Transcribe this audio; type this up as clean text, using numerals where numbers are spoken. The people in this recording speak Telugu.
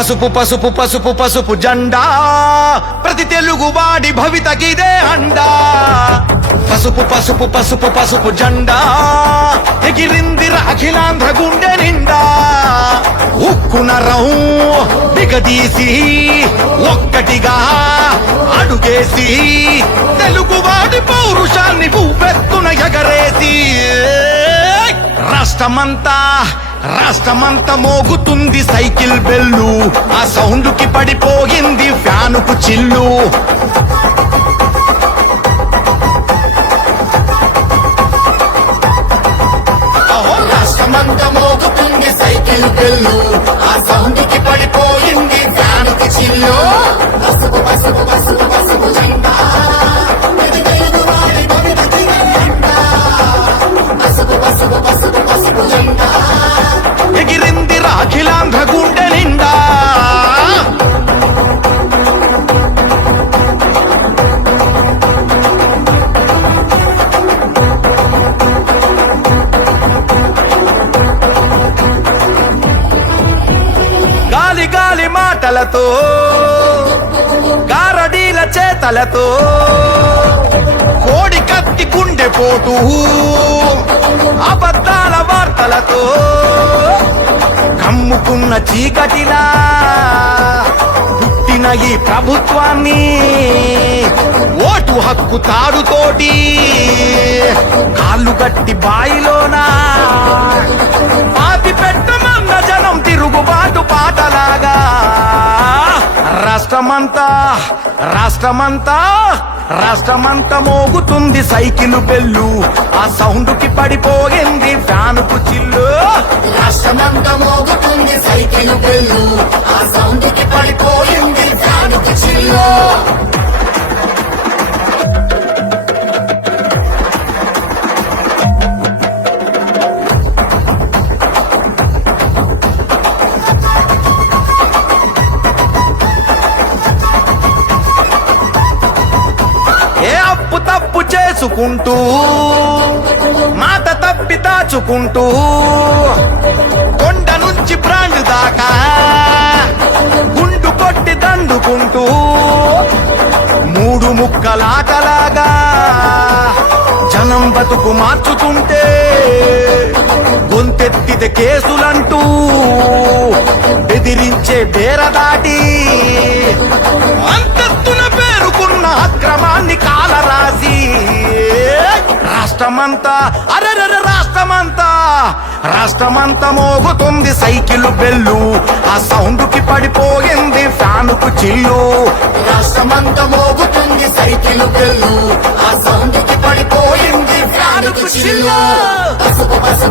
పసుపు పసుపు పసుపు పసుపు జెండా ప్రతి తెలుగువాడి భవితకిదే అండా పసుపు పసుపు పసుపు పసుపు జెండా ఎగిరింది అఖిలాంధ్ర గుండె నిండా ఉక్కు నరం బిగదీసి ఒక్కటిగా అడుగేసి తెలుగువాడి పౌరుషాన్ని ఉవ్వెత్తున ఎగరేసి రాష్ట్రమంతా మోగుతుంది సైకిల్ బెల్లు ఆ సౌండ్ కి పడిపోయింది ఫ్యానుకు చిల్లు రాష్ట్రమంతా మోగుతుంది సైకిల్ బెల్లు ఆ సౌండ్ కి పడిపోయింది ఫ్యానుకు చిల్లు పసుపు పసుపు పసుపు పసుపు జెండా ఇది తెలుగువాడి భవితకిదే అండా పసుపు పసుపు పసుపు పసుపు జెండా ఎగిరింది అఖిలాంధ్ర గుండె నిండా గాలి గాలి మాటలతో గారడీల చేతలతో కోడి కత్తి గుండె పోటు అబద్ధాల వార్తలతో కమ్ముకున్న చీకటిలా పుట్టిన ఈ ప్రభుత్వాన్ని ఓటు హక్కు తాడుతోటి కాళ్ళు గట్టి బాయిలోనా పాతి పెట్టమన్న జనం తిరుగుబాటు పాటలాగా రాష్ట్రమంతా మోగుతుంది సైకిల్ బెల్లు ఆ సౌండ్ కి పడిపోయింది ఫ్యానుకు చిల్లు రాష్ట్రమంతా మోగుతుంది సైకిల్ బెల్లు ఆ సౌండ్ కి పడిపోయింది ఫ్యానుకు చిల్లు ఏ అప్పు తప్పు చేసుకుంటూ మాట తప్పి దాచుకుంటూ కొండ నుంచి బ్రాండ్ దాకా గుండు కొట్టి దండుకుంటూ మూడు ముక్కలాటలాగా జనం బతుకు మార్చుతుంటే గొంతెత్తితే కేసులంటూ బెదిరించే బేరదాటి అంతెత్తున పేరుకున్న అక్రమాన్ని కాలరాసి రాష్ట్రమంతా మోగుతుంది సైకిల్ బెల్లు ఆ సౌండ్ కి పడిపోయింది ఫ్యానుకు చిల్లు రాష్ట్రమంతా మోగుతుంది సైకిల్ బెల్లు ఆ సౌండ్ కి పడిపోయింది ఫ్యానుకు చిల్లు పసుపు పసుపు